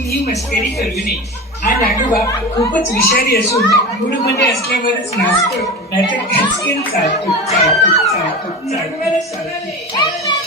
पण ही मस्करी करू नये. हा नागोबा खूपच विषारी असून मूडमध्ये असल्यावरच नाचतो. नाहीतर खचकेल चालतो चालतो चालतो चालतो.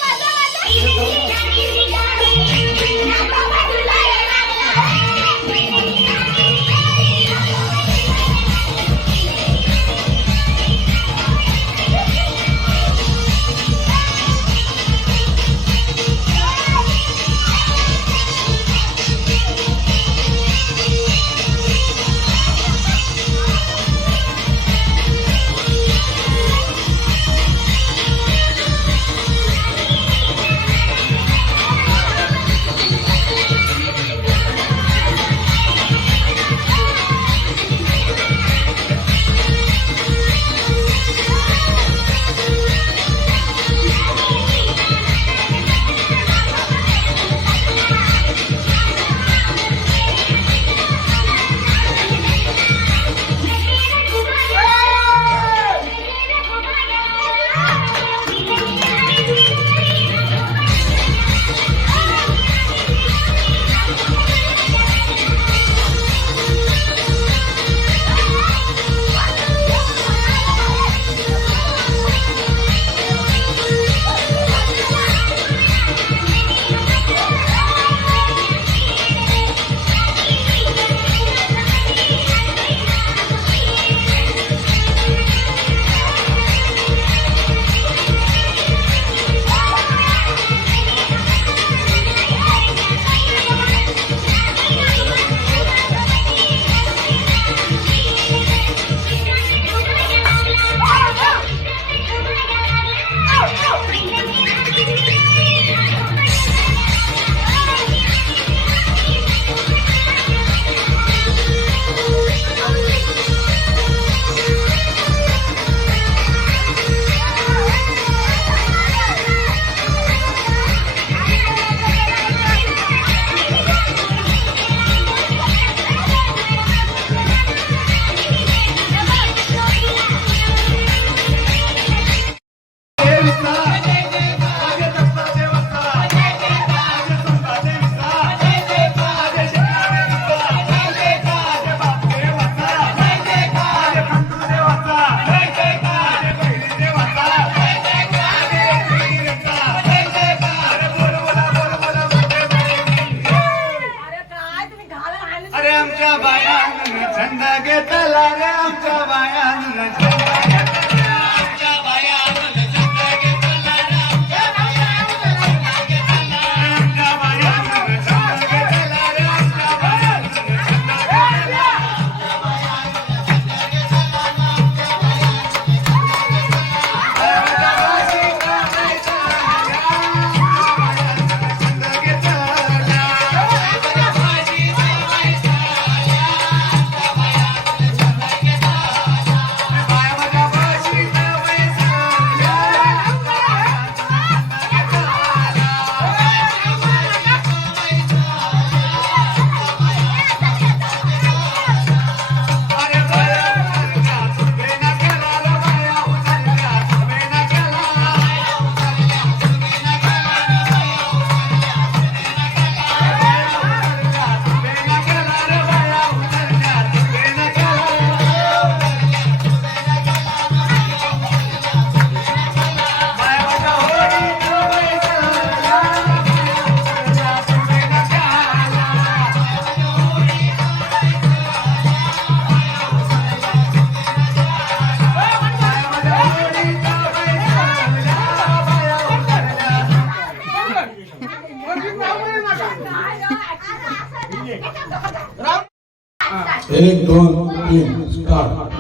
एक दोन तीन स्टार्ट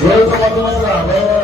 Welcome, welcome.